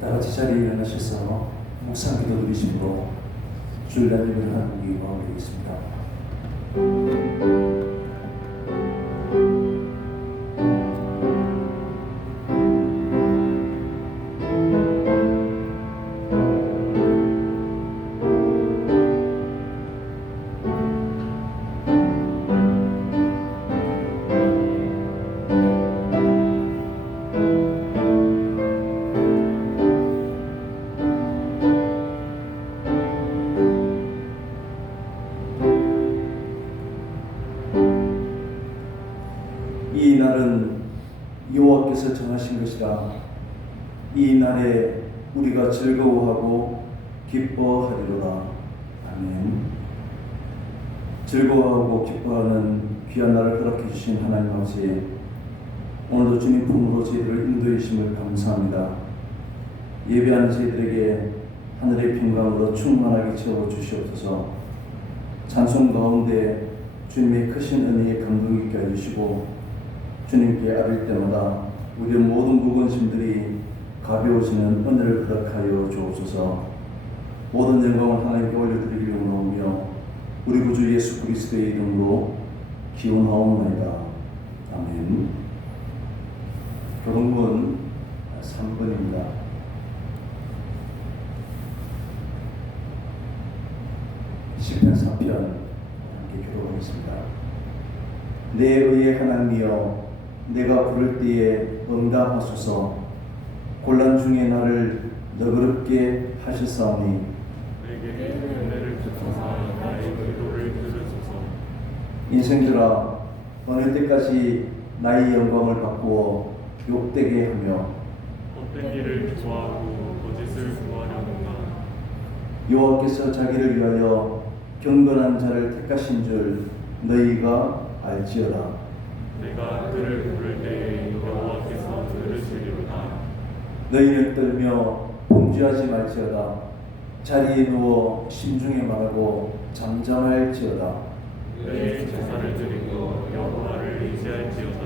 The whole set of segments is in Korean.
다 같이 자리에 일어나셔서 묵상 기도 드리심으로 주일 날 예배를 하는 이 마음이겠습니다. 이 날은 여호와께서 정하신 것이라. 이 날에 우리가 즐거워하고 기뻐하리로다. 아멘. 즐거워하고 기뻐하는 귀한 날을 허락해 주신 하나님 아버지, 오늘도 주님 품으로 저희들을 인도해 주심을 감사합니다. 예배하는 저희들에게 하늘의 평강으로 충만하게 채워 주시옵소서. 찬송 가운데 주님의 크신 은혜에 감동 있게 해주시고, 주님께 아뢰 때마다 우리의 모든 무거워짐들이 가벼워지는 은혜를 허락하여 주옵소서. 모든 영광을 하나님께 올려드리기를 원하오며 우리 구주 예수 그리스도의 이름으로 기원하옵나이다. 아멘. 교동문 3번입니다. 시편 4편 함께 기도하겠습니다. 내 의의 하나님이여, 내가 부를 때에 응답하소서. 곤란 중에 나를 너그럽게 하셨사오니 내게 은혜를 주소서. 나의 기도를 들으소서. 인생들아, 어느 때까지 나의 영광을 바꾸어 욕되게 하며 헛된 길을 좋아하고 거짓을 구하려는가. 여호와께서 자기를 위하여 경건한 자를 택하신 줄 너희가 알지어다. 내가 그를 부를 때에 여호와께서 들으시리로다. 너희는 떨며 범죄하지 말지어다. 자리에 누워 심중에 말하고 잠잠할지어다. 너희의 제사를 드리고 여호와를 의지할지어다.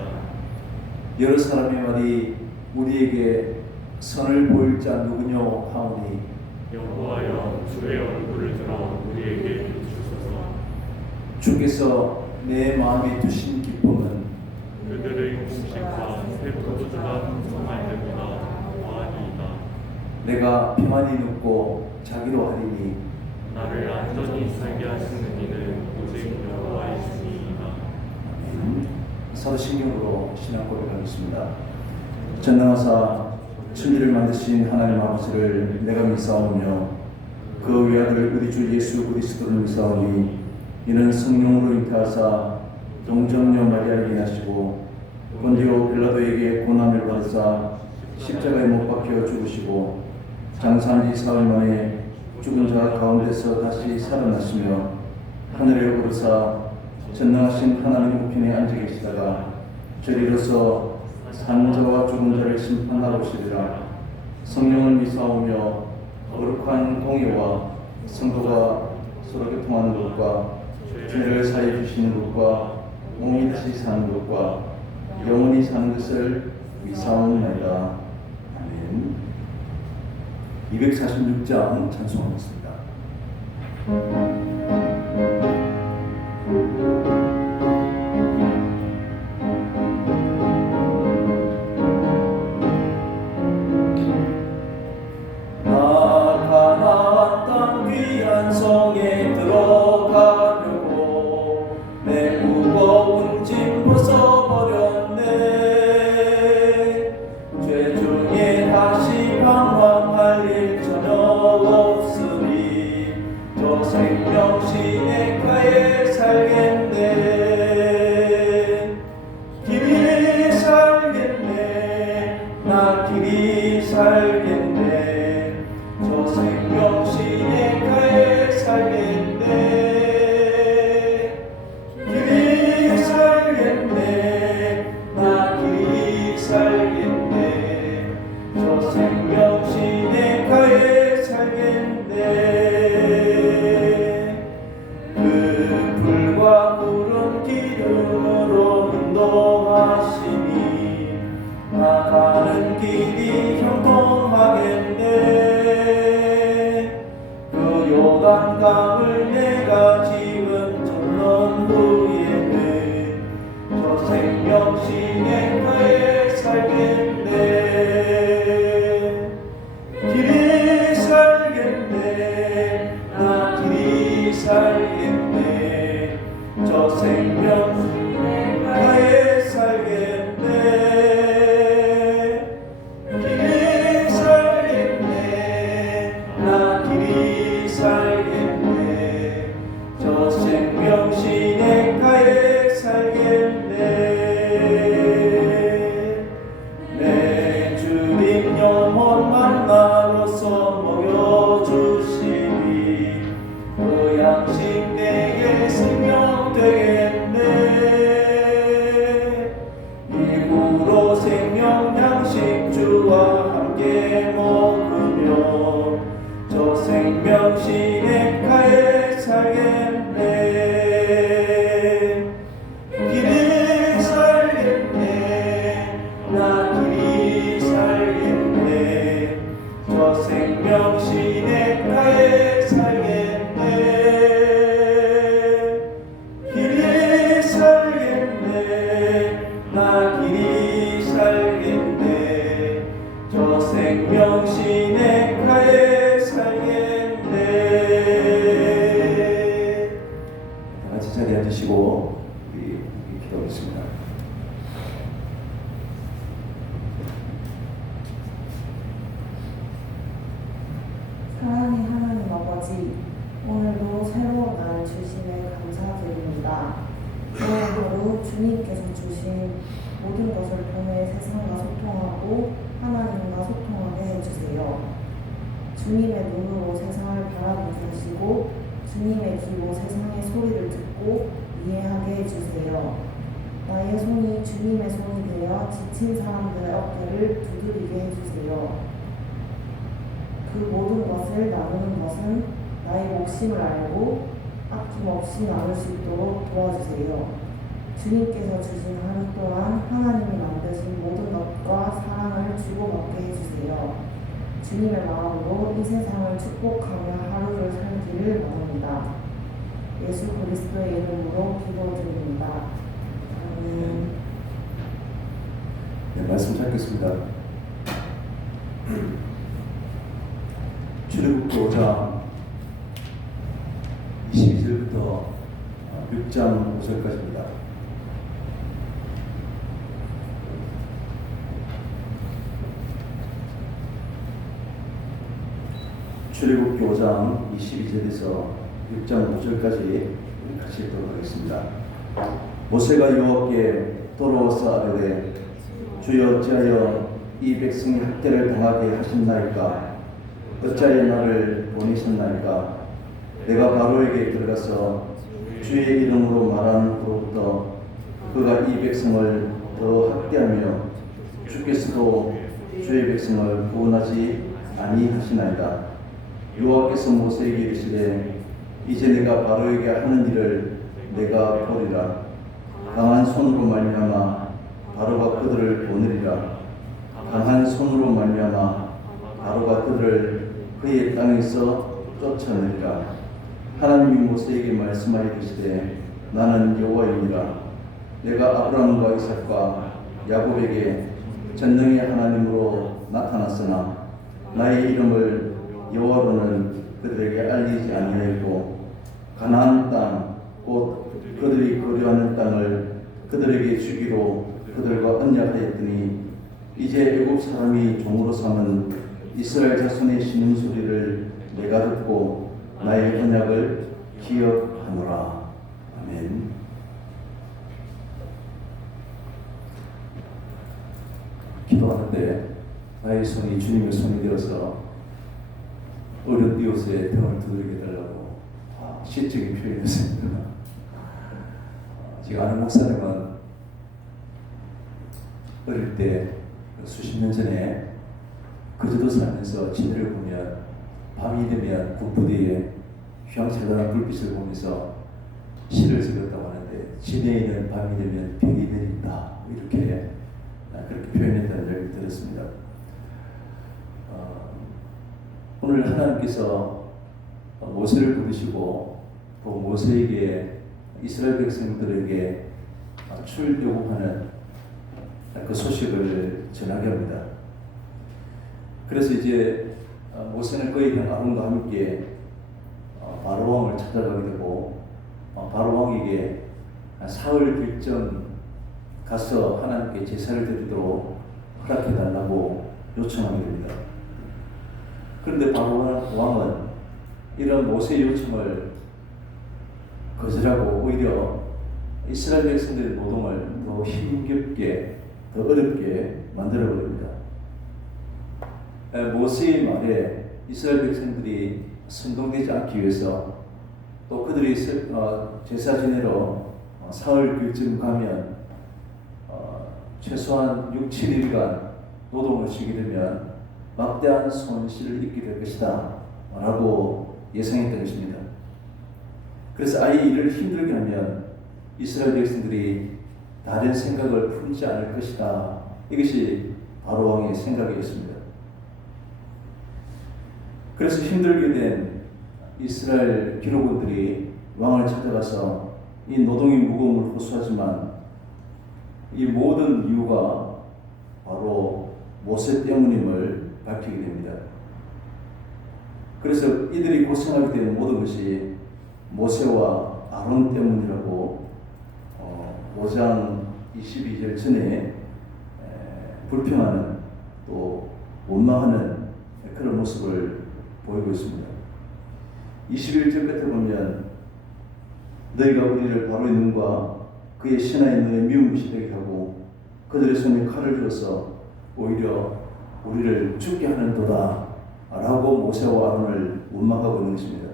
여러 사람의 말이 우리에게 선을 보일 자 누구뇨 하오니 여호와여, 주의 얼굴을 들어 우리에게 비추소서. 주께서 내 마음에 두신 기쁨은 그들의 공식과 새 포도주가 풍성할 때보다 더하니이다. 내가 평안히 눕고 자기로 하리니 나를 안전히 살게 하시는 이는 오직 여호와이시니이다. 서로 신경으로 신앙 고백하겠습니다. 전능하사 천지를 만드신 하나님 아버지를 내가 믿사오며 그 외아들 우리 주 예수 그리스도를 믿사오니 이는 성령으로 잉태하사 동정녀 마리아에게 나시고 본디오 빌라도에게 고난을 받으사 십자가에 못 박혀 죽으시고 장사한 지 사흘 만에 죽은 자 가운데서 다시 살아나시며 하늘에 오르사 전능하신 하나님 우편에 앉아 계시다가 저리로서 사는 자와 죽은 자를 심판하러 오시리라. 성령을 믿사오며 거룩한 공예와 성도가 서로 교통하는 것과 죄를 사해 주시는 것과 몸이 다시 사는 것과 영원히 사는 것을 믿사옵나이다. 아멘. 246장 찬송하겠습니다. 인도하시니 나가는 길이 형통하겠네. 생명신의 가에 살겠네. 다 같이 자리에 앉으시고 우리 기도하겠습니다. 사랑의 하나님 아버지, 오늘도 새로운 날 주심에 감사드립니다. 오늘 하루 주님께서 주신 모든 것을 통해 세상과 소통하고 하나님과 소통하게 해주세요. 주님의 눈으로 세상을 바라보게 하시고 주님의 귀로 세상의 소리를 듣고 이해하게 해주세요. 나의 손이 주님의 손이 되어 지친 사람들의 어깨를 두드리게 해주세요. 그 모든 것을 나누는 것은 나의 몫임을 알고 아낌없이 나눌 수 있도록 도와주세요. 주님께서 주신 하루 동안 하나님이 만드신 모든 것과 사랑을 주고받게 해주세요. 주님의 마음으로 이 세상을 축복하며 하루를 살기를 원합니다. 예수 그리스도의 이름으로 기도드립니다. 아멘. 네, 말씀 찾겠습니다. 출애굽기 5장 22절부터 6장 5절까지입니다. 출애굽기 5장 22절에서 6장 5절까지 같이 읽도록 하겠습니다. 모세가 여호와께 돌아와서 아뢰되 주여 어찌하여 이 백성이 학대를 당하게 하셨나이까? 어찌하여 나를 보내셨나이까? 내가 바로에게 들어가서 주의 이름으로 말하는 후로부터 그가 이 백성을 더 학대하며 주께서도 주의 백성을 구원하지 아니하시나이다. 여호와께서 모세에게 이르시되 이제 내가 바로에게 하는 일을 내가 보리라. 강한 손으로 말미암아 바로가 그들을 보내리라. 강한 손으로 말미암아 바로가 그들을 그의 땅에서 쫓아내리라. 하나님이 모세에게 말씀하여 이르시되 나는 여호와이니라. 내가 아브라함과 이삭과 야곱에게 전능의 하나님으로 나타났으나 나의 이름을 여호와로는 그들에게 알리지 아니하였고 가나안 땅 곧 그들이 거류하는 땅을 그들에게 주기로 그들과 언약하였더니 이제 애굽 사람이 종으로 삼은 이스라엘 자손의 신음소리를 내가 듣고 나의 언약을 기억하노라. 아멘. 기도하는데 나의 손이 주님의 손이 되어서 어른 이웃의 등을 두들겨 달라고 시적인 표현했습니다. 제가 아는 목사님은 어릴 때 수십 년 전에 거제도 살면서 지도를 보면 밤이 되면 국부대에 휘황찬란한 불빛을 보면서 시를 적었다고 하는데 지내에는 밤이 되면 별이 내린다 이렇게 그렇게 표현했다는 얘기를 들었습니다. 오늘 하나님께서 모세를 부르시고 또 모세에게 이스라엘 백성들에게 출애굽하는 그 소식을 전하게 합니다. 그래서 이제 모세는 그의 형 아론과 함께 바로 왕을 찾아가게 되고 바로 왕에게 사흘 길전 가서 하나님께 제사를 드리도록 허락해 달라고 요청하게 됩니다. 그런데 바로 왕은 이런 모세의 요청을 거절하고 오히려 이스라엘 백성들의 노동을 더 힘겹게 더 어렵게 만들어버립니다. 모세의 말에 이스라엘 백성들이 선동되지 않기 위해서 또 그들이 제사 지내러 사흘 길쯤 가면 최소한 6, 7일간 노동을 쉬게 되면 막대한 손실을 입게 될 것이다 라고 예상했던 것입니다. 그래서 아예 일을 힘들게 하면 이스라엘 백성들이 다른 생각을 품지 않을 것이다. 이것이 바로 왕의 생각이었습니다. 그래서 힘들게 된 이스라엘 기록원들이 왕을 찾아가서 이 노동의 무거움을 호소하지만 이 모든 이유가 바로 모세 때문임을 밝히게 됩니다. 그래서 이들이 고생하게 된 모든 것이 모세와 아론 때문이라고 5장 22절 전에 불평하는 또 원망하는 그런 모습을 보이고 있습니다. 21절 끝에 보면 너희가 우리를 바로의 눈과 그의 신하의 눈에 미운 것이 되게 하고 그들의 손에 칼을 쥐어서 오히려 우리를 죽게 하는도다 라고 모세와 아론을 원망하고 있는 것입니다.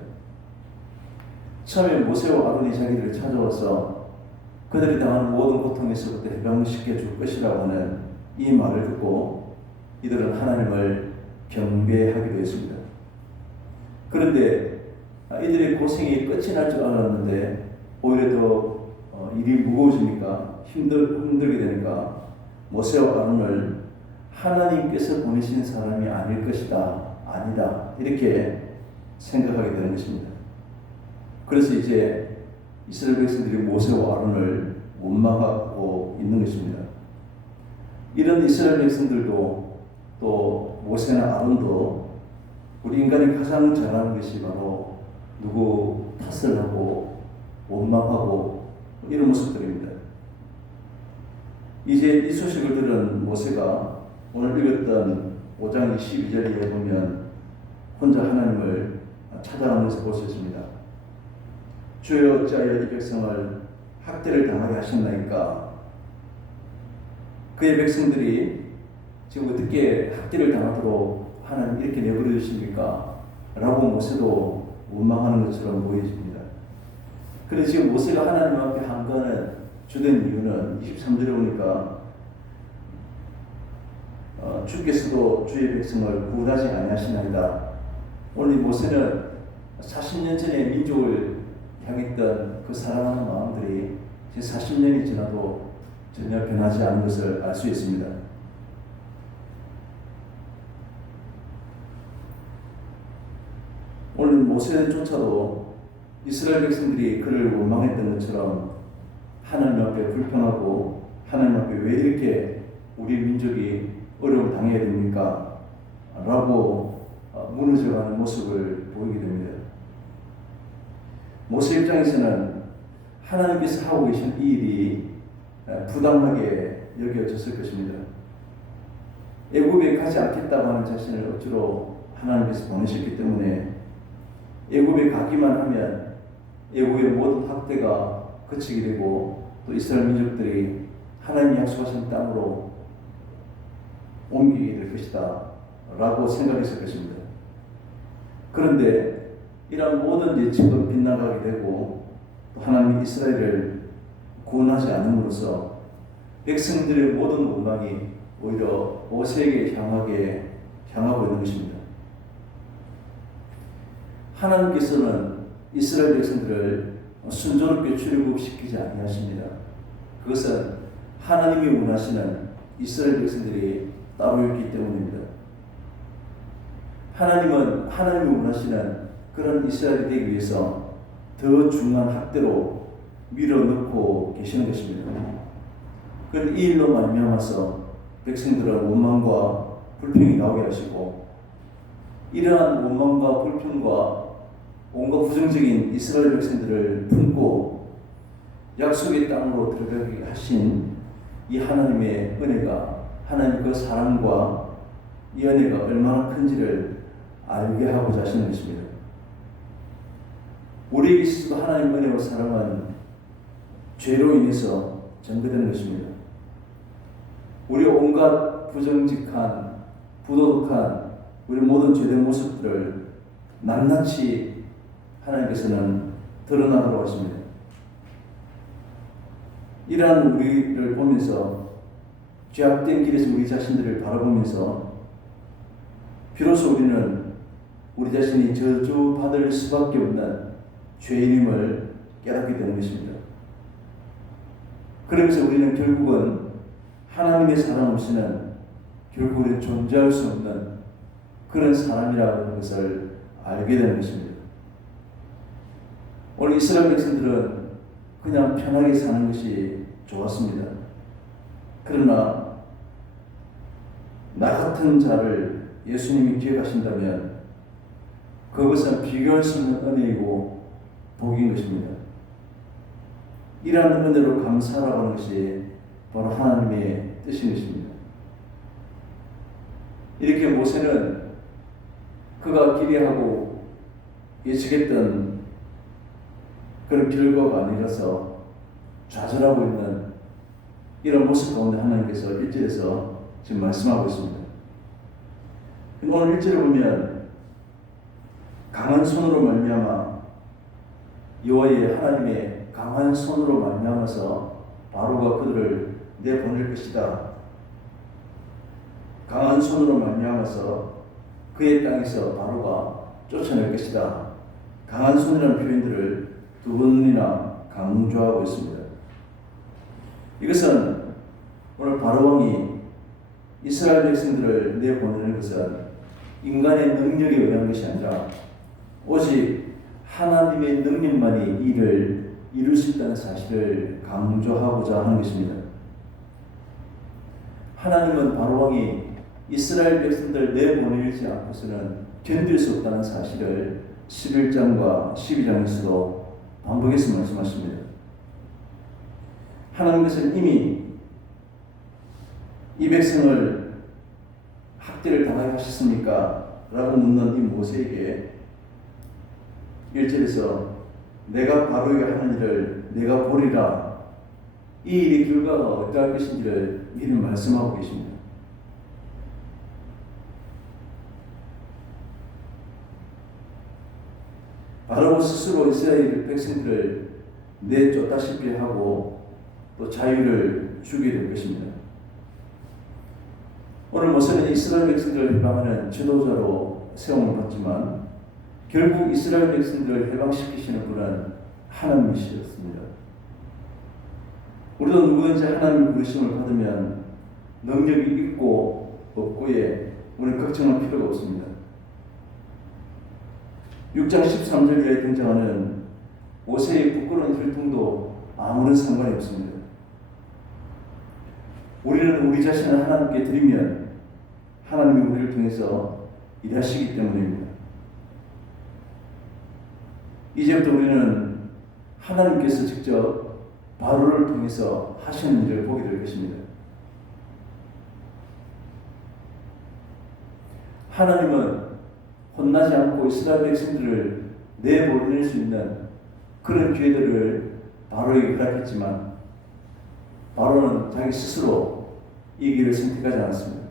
처음에 모세와 아론이 자기들을 찾아와서 그들이 당하는 모든 고통에서부터 해방시켜 줄 것이라고 하는 이 말을 듣고 이들은 하나님을 경배하기도 했습니다. 그런데 이들의 고생이 끝이 날 줄 알았는데 오히려 더 일이 무거워지니까 힘들게 되니까 모세와 아론을 하나님께서 보내신 사람이 아닐 것이다, 아니다 이렇게 생각하게 되는 것입니다. 그래서 이제 이스라엘 백성들이 모세와 아론을 원망하고 있는 것입니다. 이런 이스라엘 백성들도 또 모세나 아론도 우리 인간이 가장 잘하는 것이 바로 누구 탓을 하고 원망하고 이런 모습들입니다. 이제 이 소식을 들은 모세가 오늘 읽었던 5장 22절에 보면 혼자 하나님을 찾아가면서 볼 수 있습니다. 주여 어찌하여 이 백성을 학대를 당하게 하셨나이까. 그의 백성들이 지금 어떻게 학대를 당하도록 하나님 이렇게 내버려 주십니까? 라고 모세도 원망하는 것처럼 보여집니다. 그런데 지금 모세가 하나님 앞에 한가하는 주된 이유는 23절에 보니까 주께서도 주의 백성을 구원하지 아니하시나이다. 오늘 모세는 40년 전에 민족을 향했던 그 사랑하는 마음들이 지금 40년이 지나도 전혀 변하지 않은 것을 알 수 있습니다. 오늘 모세조차도 이스라엘 백성들이 그를 원망했던 것처럼 하나님 앞에 불평하고 하나님 앞에 왜 이렇게 우리 민족이 어려움을 당해야 됩니까? 라고 무너져가는 모습을 보이게 됩니다. 모세 입장에서는 하나님께서 하고 계신 이 일이 부당하게 여겨졌을 것입니다. 애굽에 가지 않겠다고 하는 자신을 억지로 하나님께서 보내셨기 때문에 애굽에 가기만 하면 애굽의 모든 학대가 그치게 되고 또 이스라엘 민족들이 하나님이 약속하신 땅으로 옮기게 될 것이다 라고 생각했을 것입니다. 그런데 이러한 모든 예측은 빗나가게 되고 또 하나님이 이스라엘을 구원하지 않음으로써 백성들의 모든 원망이 오히려 모세에게 향하고 있는 것입니다. 하나님께서는 이스라엘 백성들을 순조롭게 출애굽시키지 아니하십니다. 그것은 하나님이 원하시는 이스라엘 백성들이 따로 있기 때문입니다. 하나님은 하나님이 원하시는 그런 이스라엘이 되기 위해서 더 중한 학대로 밀어넣고 계시는 것입니다. 그런데 이 일로 말미암아서 백성들은 원망과 불평이 나오게 하시고 이러한 원망과 불평과 온갖 부정적인 이스라엘 백성들을 품고 약속의 땅으로 들어가게 하신 이 하나님의 은혜가 하나님 그 사랑과 이 은혜가 얼마나 큰지를 알게 하고자 하시는 것입니다. 우리에게 있어서도 하나님의 은혜와 사랑은 죄로 인해서 전개되는 것입니다. 우리 온갖 부정직한 부도덕한 우리 모든 죄된 모습들을 낱낱이 하나님께서는 드러나도록 하십니다. 이러한 우리를 보면서 죄악된 길에서 우리 자신들을 바라보면서 비로소 우리는 우리 자신이 저주받을 수밖에 없는 죄인임을 깨닫게 되는 것입니다. 그러면서 우리는 결국은 하나님의 사랑 없이는 결국은 존재할 수 없는 그런 사람이라고 하는 것을 알게 되는 것입니다. 오늘 이스라엘 백성들은 그냥 편하게 사는 것이 좋았습니다. 그러나 나 같은 자를 예수님이 기억하신다면 그것은 비교할 수 없는 은혜이고 복인 것입니다. 이러한 은혜로 감사하라고 하는 것이 바로 하나님의 뜻인 것입니다. 이렇게 모세는 그가 기대하고 예측했던 그런 결과가 아니라서 좌절하고 있는 이런 모습 가운데 하나님께서 1절에서 지금 말씀하고 있습니다. 오늘 1절을 보면 강한 손으로 말미암아 여호와의 하나님의 강한 손으로 말미암아서 바로가 그들을 내보낼 것이다. 강한 손으로 말미암아서 그의 땅에서 바로가 쫓아낼 것이다. 강한 손이라는 표현들을 두 번이나 강조하고 있습니다. 이것은 오늘 바로왕이 이스라엘 백성들을 내보내는 것은 인간의 능력에 의한 것이 아니라 오직 하나님의 능력만이 이 일을 이룰 수 있다는 사실을 강조하고자 하는 것입니다. 하나님은 바로왕이 이스라엘 백성들을 내보내지 않고서는 견딜 수 없다는 사실을 11장과 12장에서도 반복해서 말씀하십니다. 하나님께서는 이미 이 백성을 학대를 당하게 하셨습니까? 라고 묻는 이 모세에게 1절에서 내가 바로에게 하는 일을 내가 보리라, 이 일의 결과가 어떠할 것인지를 미리 말씀하고 계십니다. 바로 스스로 이스라엘 백성들을 내쫓다시피 하고 또 자유를 주게 될 것입니다. 오늘 모세는 이스라엘 백성들을 해방하는 지도자로 세움을 받지만 결국 이스라엘 백성들을 해방시키시는 분은 하나님이셨습니다. 우리도 누구든지 하나님의 부르심을 받으면 능력이 있고 없고에 우리는 걱정할 필요가 없습니다. 6장 13절 이하에 등장하는 모세의 부끄러운 혈통도 아무런 상관이 없습니다. 우리는 우리 자신을 하나님께 드리면 하나님이 우리를 통해서 일하시기 때문입니다. 이제부터 우리는 하나님께서 직접 바로를 통해서 하시는 일을 보게 될 것입니다. 하나님은 혼나지 않고 이스라엘 백성들을 내보낼 수 있는 그런 기회들을 바로에게 허락했지만 바로는 자기 스스로 이 길을 선택하지 않았습니다.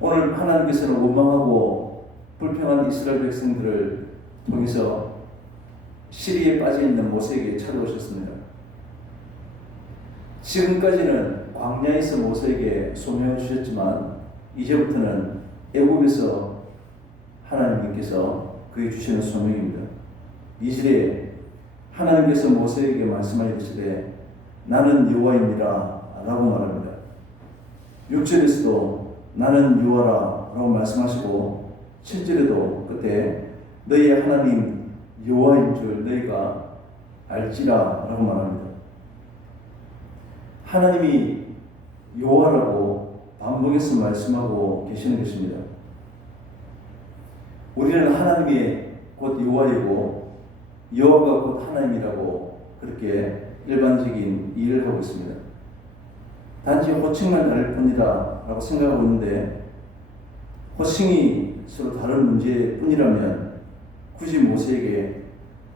오늘 하나님께서는 원망하고 불평한 이스라엘 백성들을 통해서 시리에 빠져있는 모세에게 찾아오셨습니다. 지금까지는 광야에서 모세에게 소명을 주셨지만 이제부터는 애국에서 하나님께서 그에게 주시는 소명입니다. 2절에 하나님께서 모세에게 말씀하시되 나는 여호와입니다 라고 말합니다. 6절에서도 나는 여호와라 라고 말씀하시고 7절에도 그때 너희의 하나님 여호와인 줄 너희가 알지라 라고 말합니다. 하나님이 여호와라고 반복해서 말씀하고 계시는 것입니다. 우리는 하나님이 곧 여호와이고 여호와가 곧 하나님이라고 그렇게 일반적인 이해를 하고 있습니다. 단지 호칭만 다를 뿐이다 라고 생각하고 있는데 호칭이 서로 다른 문제뿐이라면 굳이 모세에게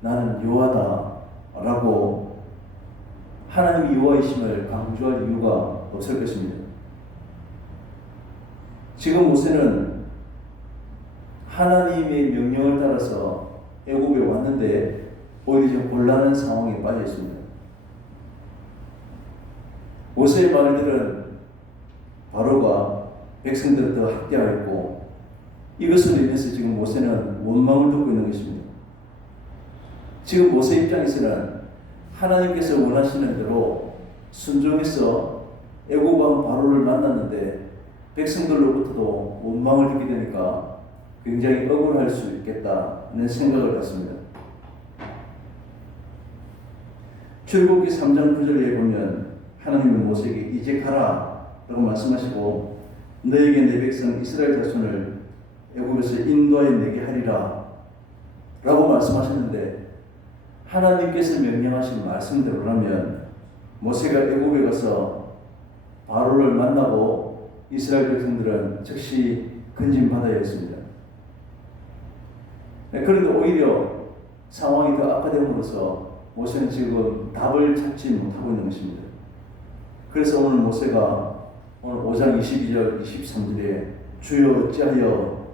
나는 여호와다 라고 하나님이 여호와이심을 강조할 이유가 없을 것입니다. 지금 모세는 하나님의 명령을 따라서 애굽에 왔는데 오히려 좀 곤란한 상황에 빠져 있습니다. 모세의 말들은 바로가 백성들을 더 학대하였고 이것으로 인해서 지금 모세는 원망을 듣고 있는 것입니다. 지금 모세 입장에서는 하나님께서 원하시는 대로 순종해서 애굽 왕 바로를 만났는데 백성들로부터도 원망을 듣게 되니까 굉장히 억울할 수 있겠다는 생각을 갖습니다. 출애굽기 3장 9절에 보면 하나님은 모세에게 이제 가라 라고 말씀하시고 너에게 내 백성 이스라엘 자손을 애굽에서 인도하여 내게 하리라 라고 말씀하셨는데, 하나님께서 명령하신 말씀대로라면 모세가 애굽에 가서 바로를 만나고 이스라엘 백성들은 즉시 건진받아야 했습니다. 그런데 오히려 상황이 더 악화됨으로써 모세는 지금 답을 찾지 못하고 있는 것입니다. 그래서 오늘 모세가 오늘 5장 22절 23절에 주여 어찌하여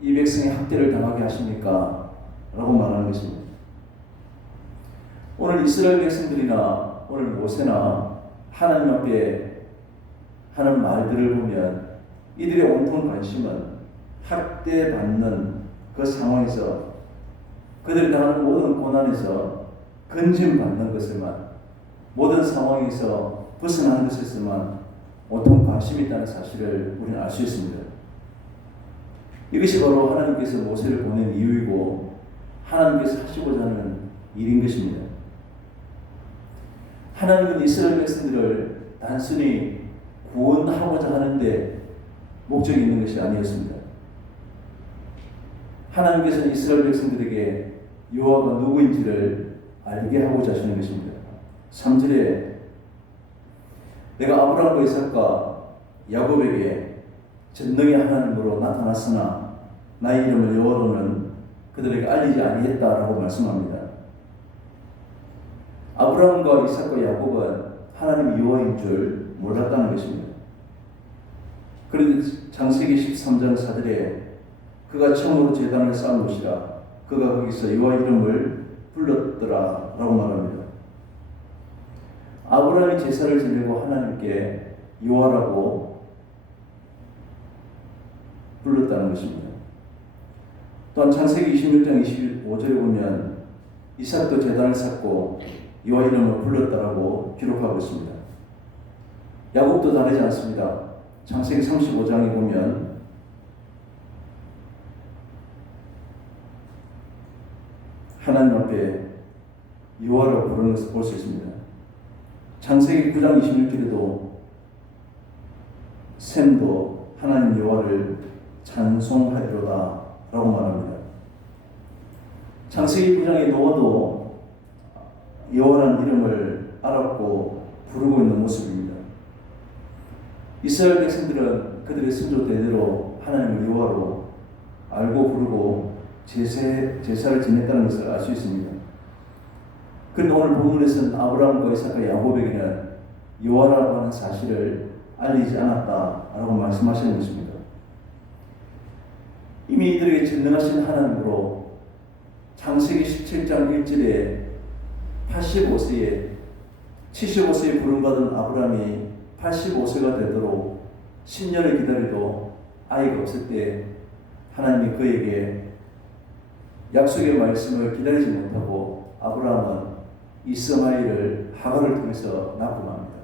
이 백성의 학대를 당하게 하십니까? 라고 말하는 것입니다. 오늘 이스라엘 백성들이나 오늘 모세나 하나님 앞에 하는 말들을 보면 이들의 온통 관심은 학대받는 그 상황에서 그들이 당하는 모든 고난에서 건진받는 것에만, 모든 상황에서 벗어나는 것에서만 온통 관심이 있다는 사실을 우리는 알 수 있습니다. 이것이 바로 하나님께서 모세를 보낸 이유이고 하나님께서 하시고자 하는 일인 것입니다. 하나님은 이스라엘 백성들을 단순히 구원하고자 하는데 목적이 있는 것이 아니었습니다. 하나님께서는 이스라엘 백성들에게 여호와가 누구인지를 알게 하고자 하시는 것입니다. 3절에 내가 아브라함과 이삭과 야곱에게 전능의 하나님으로 나타났으나 나의 이름을 여호와로는 그들에게 알리지 아니했다라고 말씀합니다. 아브라함과 이삭과 야곱은 하나님이 여호와인 줄 몰랐다는 것입니다. 그런데 창세기 13장 4절에 그가 처음으로 제단을 쌓은 곳이라 그가 거기서 여호와 이름을 불렀더라 라고 말합니다. 아브라함이 제사를 지내고 하나님께 여호와라고 불렀다는 것입니다. 또한 창세기 26장 25절에 보면 이삭도 제단을 쌓고 여호와 이름을 불렀다라고 기록하고 있습니다. 야곱도 다르지 않습니다. 창세기 35장에 보면 하나님 앞에 여호와라고 부르는 것을 볼 수 있습니다. 창세기 9장 26절에도 셈도 하나님 여호와를 찬송하리로다 라고 말합니다. 창세기 9장의 노아도 여호와라는 이름을 알았고 부르고 있는 모습입니다. 이스라엘 백성들은 그들의 선조 대대로 하나님을 여호와로 알고 부르고 제사를 지냈다는 것을 알 수 있습니다. 그런데 오늘 본문에서는 아브라함과 이삭과 야곱에게는 여호와라고 하는 사실을 알리지 않았다라고 말씀하시는 것입니다. 이미 이들에게 전능하신 하나님으로 창세기 17장 1절에 75세에 부름받은 아브라함이 85세가 되도록 10년을 기다려도 아이가 없을 때 하나님이 그에게 약속의 말씀을 기다리지 못하고 아브라함은 이스마엘을 하갈을 통해서 낳고 맙니다.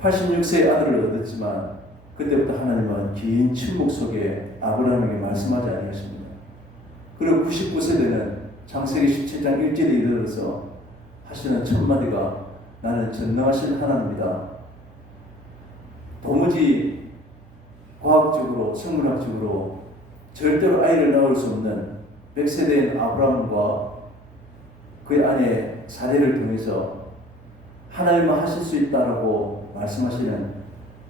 86세의 아들을 얻었지만 그때부터 하나님은 긴 침묵 속에 아브라함에게 말씀하지 아니하십니다. 그리고 99세 되는 창세기 17장 1절에 이르러서 하시는 첫 마디가 나는 전능하신 하나님이다. 도무지 과학적으로 생물학적으로 절대로 아이를 낳을 수 없는 100세대인 아브라함과 그의 아내 사례를 통해서 하나님만 하실 수 있다라고 말씀하시는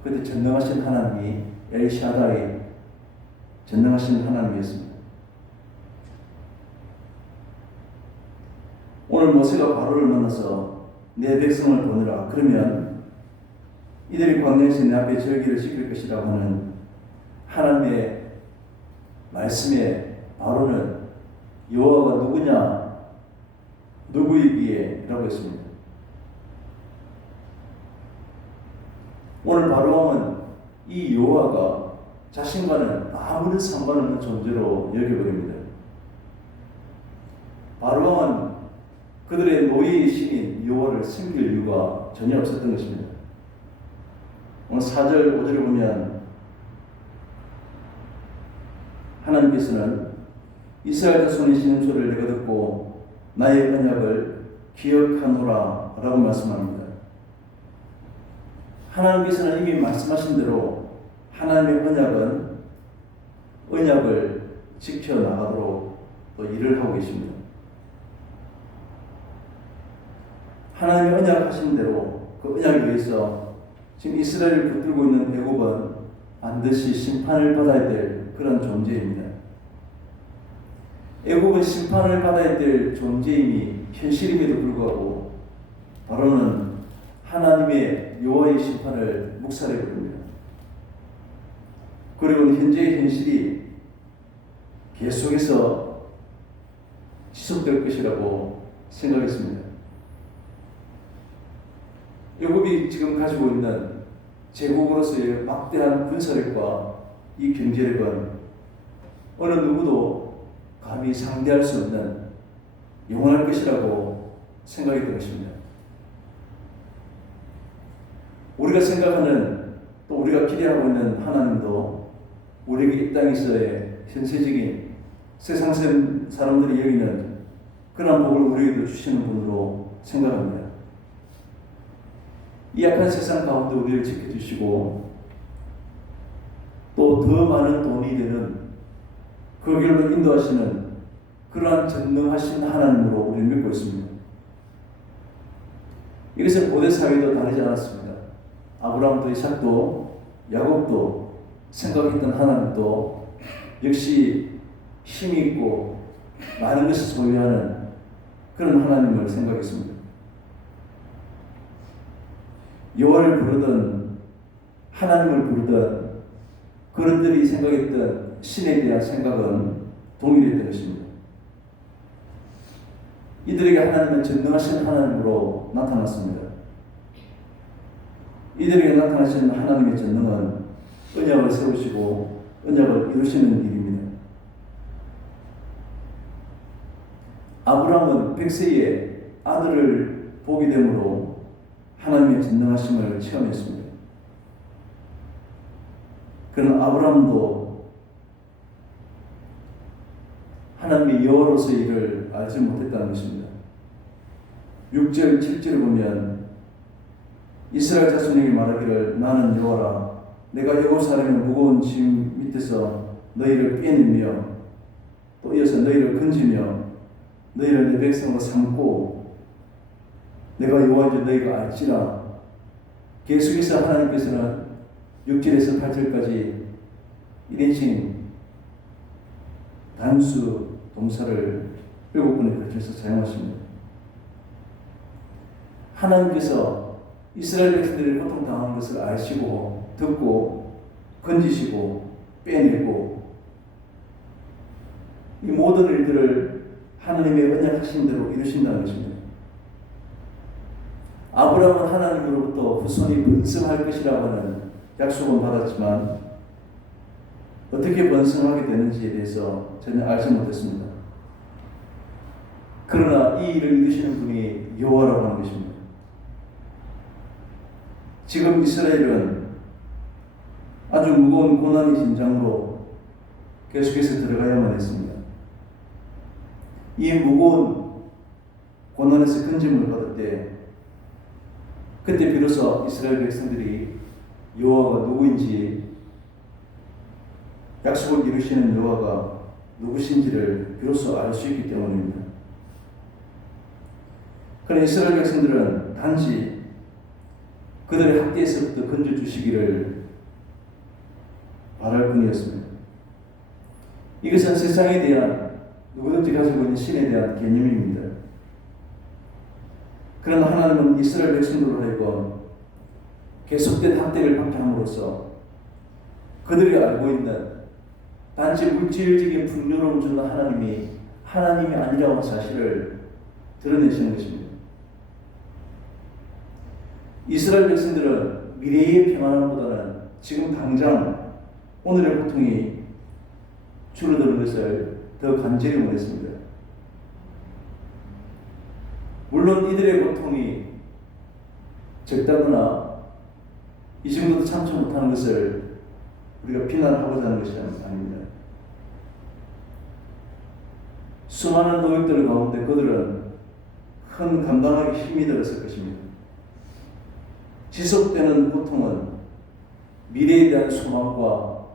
그때 전능하신 하나님이 엘샤다이 전능하신 하나님이었습니다. 오늘 모세가 바로를 만나서 내 백성을 보내라. 그러면 이들이 광야에서 내 앞에 절기를 지킬 것이라고 하는 하나님의 말씀에 바로는 여호와가 누구냐, 누구이기에 라고 했습니다. 오늘 바로왕은 이 여호와가 자신과는 아무런 상관없는 존재로 여겨버립니다. 바로왕은 그들의 노예의 신인 여호와를 섬길 이유가 전혀 없었던 것입니다. 오늘 4절 5절을 보면 하나님께서는 이스라엘 자손의 신음소리를 내가 듣고 나의 언약을 기억하노라 라고 말씀합니다. 하나님께서는 이미 말씀하신 대로 하나님의 언약을 지켜나가도록 또 일을 하고 계십니다. 하나님의 언약하신 대로 그 언약에 의해서 지금 이스라엘을 붙들고 있는 애굽은 반드시 심판을 받아야 될 그런 존재입니다. 애굽은 심판을 받아야 될 존재임이 현실임에도 불구하고 바로는 하나님의 여호와의 심판을 묵살해 버립니다. 그리고 현재의 현실이 계속해서 지속될 것이라고 생각했습니다. 애굽이 지금 가지고 있는 제국으로서의 막대한 군사력과 이 경제력은 어느 누구도 감히 상대할 수 없는 영원할 것이라고 생각했던 것입니다. 우리가 생각하는 또 우리가 기대하고 있는 하나님도 우리에게 이 땅에서의 현세적인 세상 사람들이 여기는 그런 복을 우리에게도 주시는 분으로 생각합니다. 이 약한 세상 가운데 우리를 지켜주시고 또 더 많은 돈이 되는 그 길로 인도하시는 그러한 전능하신 하나님으로 우리를 믿고 있습니다. 이것은 고대 사회도 다르지 않았습니다. 아브라함도 이삭도 야곱도 생각했던 하나님도 역시 힘이 있고 많은 것을 소유하는 그런 하나님을 생각했습니다. 여호와를 부르든 하나님을 부르든 그런들이 생각했던 신에 대한 생각은 동일했던 것입니다. 이들에게 하나님은 전능하신 하나님으로 나타났습니다. 이들에게 나타나신 하나님의 전능은 언약을 세우시고 언약을 이루시는 일입니다. 아브라함은 100세에 아들을 보게 되므로 하나님의 전능하심을 체험했습니다. 그러나 아브라함도 하나님의 여호와로서의 일을 알지 못했다는 것입니다. 6절, 7절을 보면 이스라엘 자손에게 말하기를 나는 여호와라 내가 애굽 사람의 무거운 짐 밑에서 너희를 빼내며 또 이어서 너희를 건지며 너희를 내 백성으로 삼고 내가 여호와인 줄 너희가 알지라. 계속해서 하나님께서는 6절에서 8절까지 1인칭 단수 동사를 7번에 걸쳐서 사용하십니다. 하나님께서 이스라엘 백성들이 고통당하는 것을 아시고 듣고 건지시고 빼내고 이 모든 일들을 하나님의 언약하신 대로 이루신다는 것입니다. 아브라함은 하나님으로부터 후손이 번성할 것이라고 하는 약속은 받았지만 어떻게 번성하게 되는지에 대해서 전혀 알지 못했습니다. 그러나 이 일을 이루시는 분이 여호와라고 하는 것입니다. 지금 이스라엘은 아주 무거운 고난의 심장으로 계속해서 들어가야만 했습니다. 이 무거운 고난에서 건짐을 받을 때 그때 비로소 이스라엘 백성들이 여호와가 누구인지 약속을 이루시는 여호와가 누구신지를 비로소 알 수 있기 때문입니다. 그러나 이스라엘 백성들은 단지 그들의 학대에서부터 건져주시기를 바랄 뿐이었습니다. 이것은 세상에 대한 누구든지 가지고 있는 신에 대한 개념입니다. 그러나 하나님은 이스라엘 백성들로 하여금 계속된 학대를 받게 함으로써 그들이 알고 있는 단지 물질적인 풍요로움을 주는 하나님이 아니라는 사실을 드러내시는 것입니다. 이스라엘 백성들은 미래의 평안함보다는 지금 당장 오늘의 고통이 줄어드는 것을 더 간절히 원했습니다. 물론 이들의 고통이 적다거나 이 정도도 참지 못하는 것을 우리가 비난하고자 하는 것이 아닙니다. 수많은 노역들 가운데 그들은 큰 감당하기 힘이 들었을 것입니다. 지속되는 고통은 미래에 대한 소망과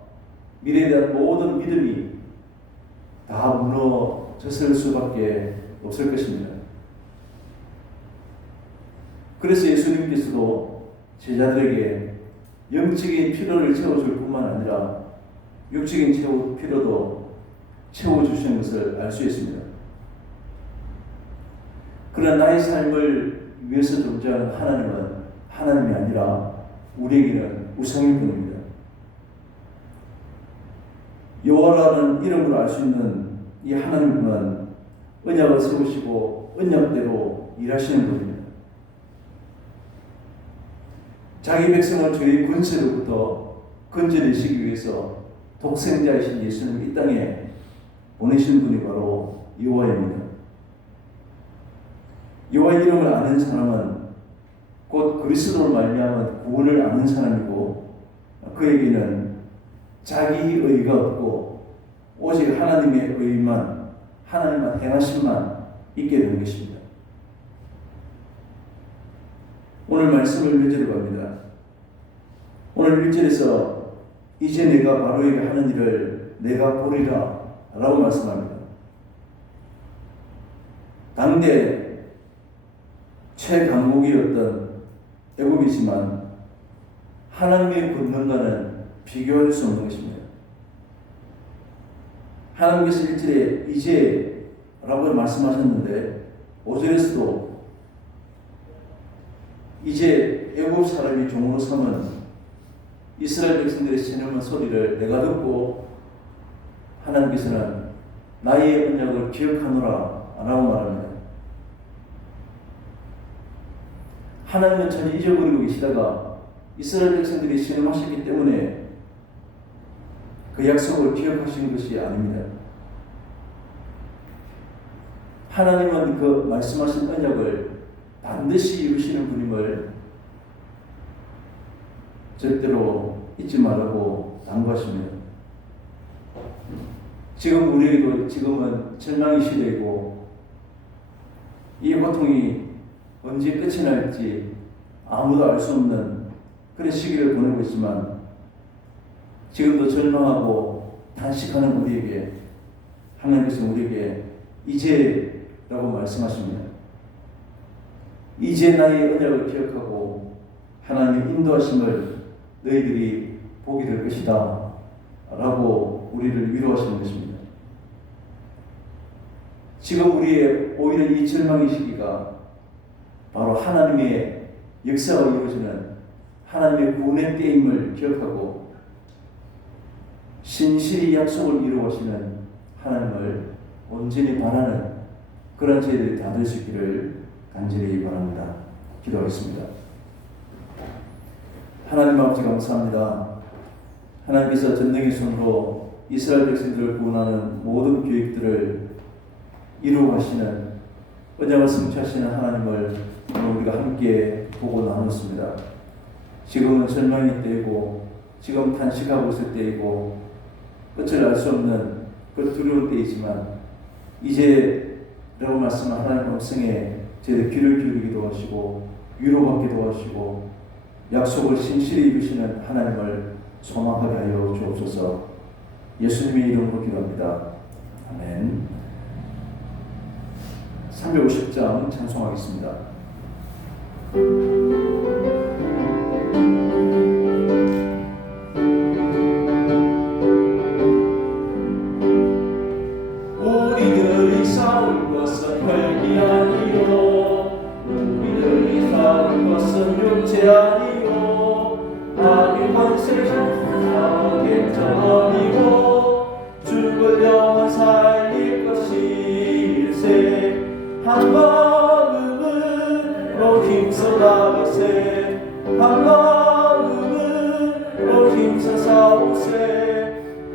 미래에 대한 모든 믿음이 다 무너졌을 수밖에 없을 것입니다. 그래서 예수님께서도 제자들에게 영적인 필요를 채워줄 뿐만 아니라 육적인 필요도 채워주시는 것을 알 수 있습니다. 그러나 나의 삶을 위해서 존재하는 하나님은 하나님이 아니라 우리에게는 우상일 뿐입니다. 여호와라는 이름으로 알 수 있는 이 하나님은 언약을 세우시고 언약대로 일하시는 분입니다. 자기 백성을 죄의 권세로부터 건져내시기 위해서 독생자이신 예수님을 이 땅에 보내신 분이 바로 여호와입니다. 여호와 이름을 아는 사람은 곧 그리스도로 말미암은 구원을 아는 사람이고 그에게는 자기 의가 없고 오직 하나님의 의만 하나님만 행하심만 있게 되는 것입니다. 오늘 말씀을 몇 절로 갑니다. 오늘 1절에서 이제 내가 바로에게 하는 일을 내가 보리라 라고 말씀합니다. 당대 최강국이었던 애국이지만 하나님의 권능과는 비교할 수 없는 것입니다. 하나님께서 1절에 이제 라고 말씀하셨는데 5절에서도 이제 애국 사람이 종으로 삼은 이스라엘 백성들의 신음한 소리를 내가 듣고 하나님께서는 나의 언약을 기억하노라 라고 말합니다. 하나님은 전혀 잊어버리고 계시다가 이스라엘 백성들이 신음하셨기 때문에 그 약속을 기억하신 것이 아닙니다. 하나님은 그 말씀하신 언약을 반드시 이루시는 분임을 절대로 잊지 말라고 당부하십니다. 지금 우리에게도 지금은 절망의 시대이고 이 고통이 언제 끝이 날지 아무도 알 수 없는 그런 시기를 보내고 있지만 지금도 절망하고 탄식하는 우리에게 하나님께서 우리에게 이제라고 말씀하십니다. 이제 나의 언약을 기억하고 하나님의 인도하심을 너희들이 보게 될 것이다 라고 우리를 위로하시는 것입니다. 지금 우리의 오히려 이 절망의 시기가 바로 하나님의 역사가 이루어지는 하나님의 구원의 때임을 기억하고 신실히 약속을 이루어지는 하나님을 온전히 바라는 그런 저희들이 다 될 수 있기를 간절히 바랍니다. 기도하겠습니다. 하나님 아버지 감사합니다. 하나님께서 전능의 손으로 이스라엘 백성들을 구원하는 모든 계획들을 이루어 가시는 언약을 성취하시는 하나님을 오늘 우리가 함께 보고 나눴습니다. 지금은 절망의 때이고 지금 탄식하고 있을 때이고 끝을 알 수 없는 그 두려운 때이지만 이제라고 말씀한 하나님의 음성에 저희들 귀를 기울이기도 하시고 위로받기도 하시고 약속을 신실히 이루시는 하나님을 소망하게 하여 주옵소서. 예수님의 이름으로 기도합니다. 아멘. 350장 찬송하겠습니다. 우리들이 싸울 것은 혈기 아니요 우리들이 싸울 것은 육체 아니요 악의 권세를 싸우게 전언이고 죽을 영혼 살릴 것일세 한 마음으로 힘써 나가세 한 마음으로 힘써 싸우세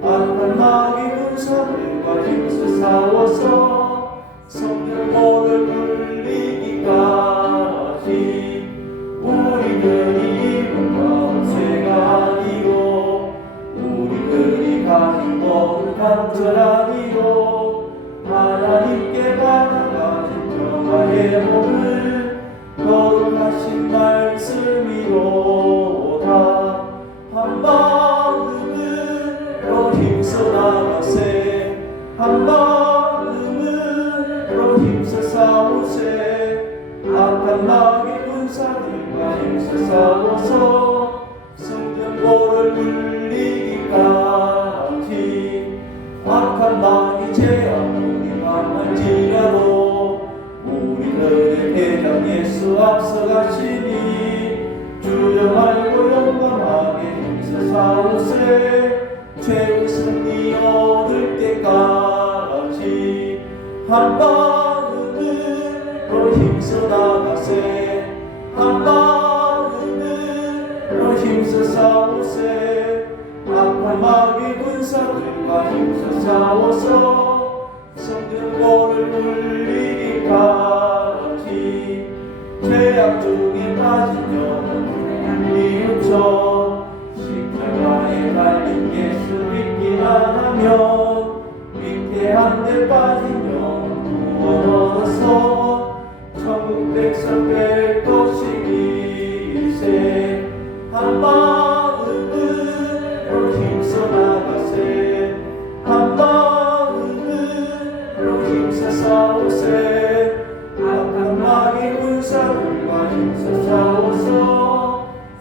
악한 마귀 군사들과 힘써 싸워서 성령을 물리기까지 우리들이 이룬 죄가 아니요 우리들이 가진 것은 강철 아니요 하나님께 받아가진 평화의 몸을 거룩하신 말씀이로 지려도다. 한 마음으로 힘써 나가세. 한 마음으로 힘써 싸우세. 악한 마귀 군사들과 힘써 싸워서 성전고를 물리기까지. 악한 마귀 제압문이 강할지라도 우리들의 대장 예수 앞서가시니 주여 말고 용감하게 힘써 싸우세. 최후 승리 얻을 때까지. 한 마음으로 힘써 나가세. 한 마음으로 힘써 싸우세. 악한 마귀 군사들과 힘써 싸워서 성전고를 물리기까지. 죄악 중에 빠진 영혼을 비우쳐 십자가에 달린 예수 믿기만 하면 위태한 데 빠진 영혼 구원 얻어서 천국 백성 될 것이기세. 한 마음으로 힘써 나가세. 한 마음으로 힘써 싸우세. 악한 마귀 군사들과 힘써 싸워서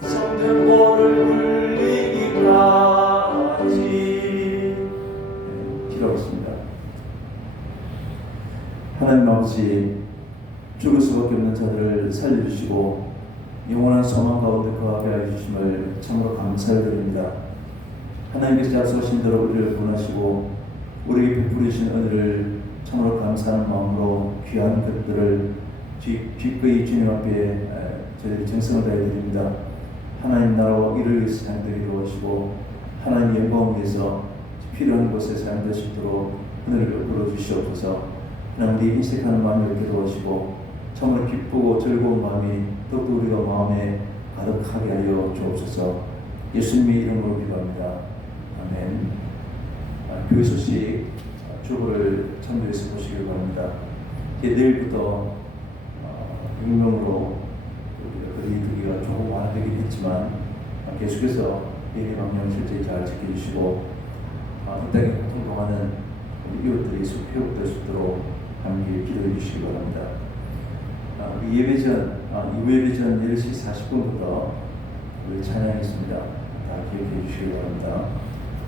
성전고를 물리기까지. 기도하겠습니다. 하나님 아버지, 죽을 수밖에 없는 자들을 살려주시고 영원한 소망 가운데 거하게 해주심을 참으로 감사드립니다. 하나님께서 약속하신 대로 우리를 구원하시고 우리에게 베풀으신 은혜를 참으로 감사하는 마음으로 귀한 것들을 기꺼이 주님 앞에 저희들이 정성을 다해드립니다. 하나님 나라와 이를 위해서 사용되기로 하시고 하나님 영광을 위해서 필요한 곳에 사용될 수 있도록 은혜를 베풀어 주시옵소서. 하나님 우리 인식하는 마음을 기도하시고 참으로 기쁘고 즐거운 마음이 더욱더 우리가 마음에 가득하게 하여 주옵소서. 예수님의 이름으로 기도합니다. 아멘. 교회 소식 주보를 참조해서 보시길 바랍니다. 내일부터 익명으로 거리두기가 조금 완화되긴 했지만 계속해서 예비 방향 실제 잘 지켜주시고 이 땅에 고통당하는 이웃들이 회복될 수 있도록 함께 기도해 주시기 바랍니다. 우리 예배 전 10시 40분부터 우리 찬양했습니다. 다 기억해 주시기 바랍니다.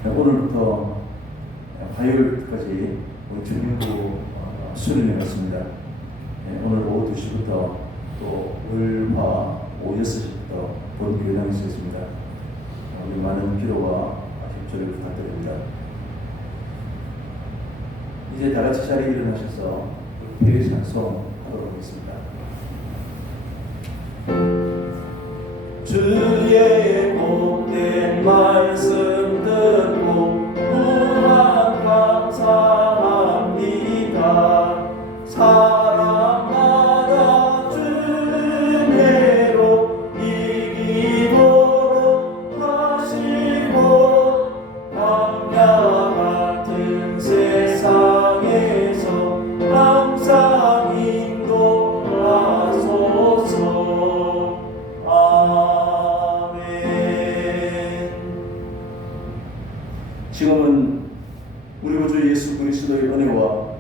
오늘부터 화요일까지 우리 주민부 수련회 같습니다. 오늘 오후 2시부터 또 월화 오후 6시부터 본 교회당이 있었습니다. 우리 많은 기도와 협조를 부탁드립니다. 이제 다 같이 자리에 일어나셔서 교회 찬송하도록 하겠습니다. 주의 복된 말씀 듣고 무한 감사합니다. 사랑마다 주님으로 이기도록 하시고 광야 같은 세상에서 항상 인도하소서. 아멘. 지금은 우리 구주 예수 그리스도의 은혜와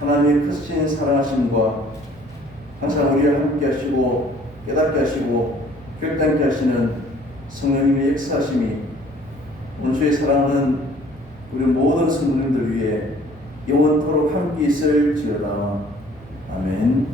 하나님의 크신 사랑하심과 항상 우리와 함께 하시고 깨닫게 하시고 결단케 하시는 성령님의 역사하심이 오늘 주의 사랑하는 우리 모든 성도님들 위해 영원토록 함께 있을지어다. 아멘.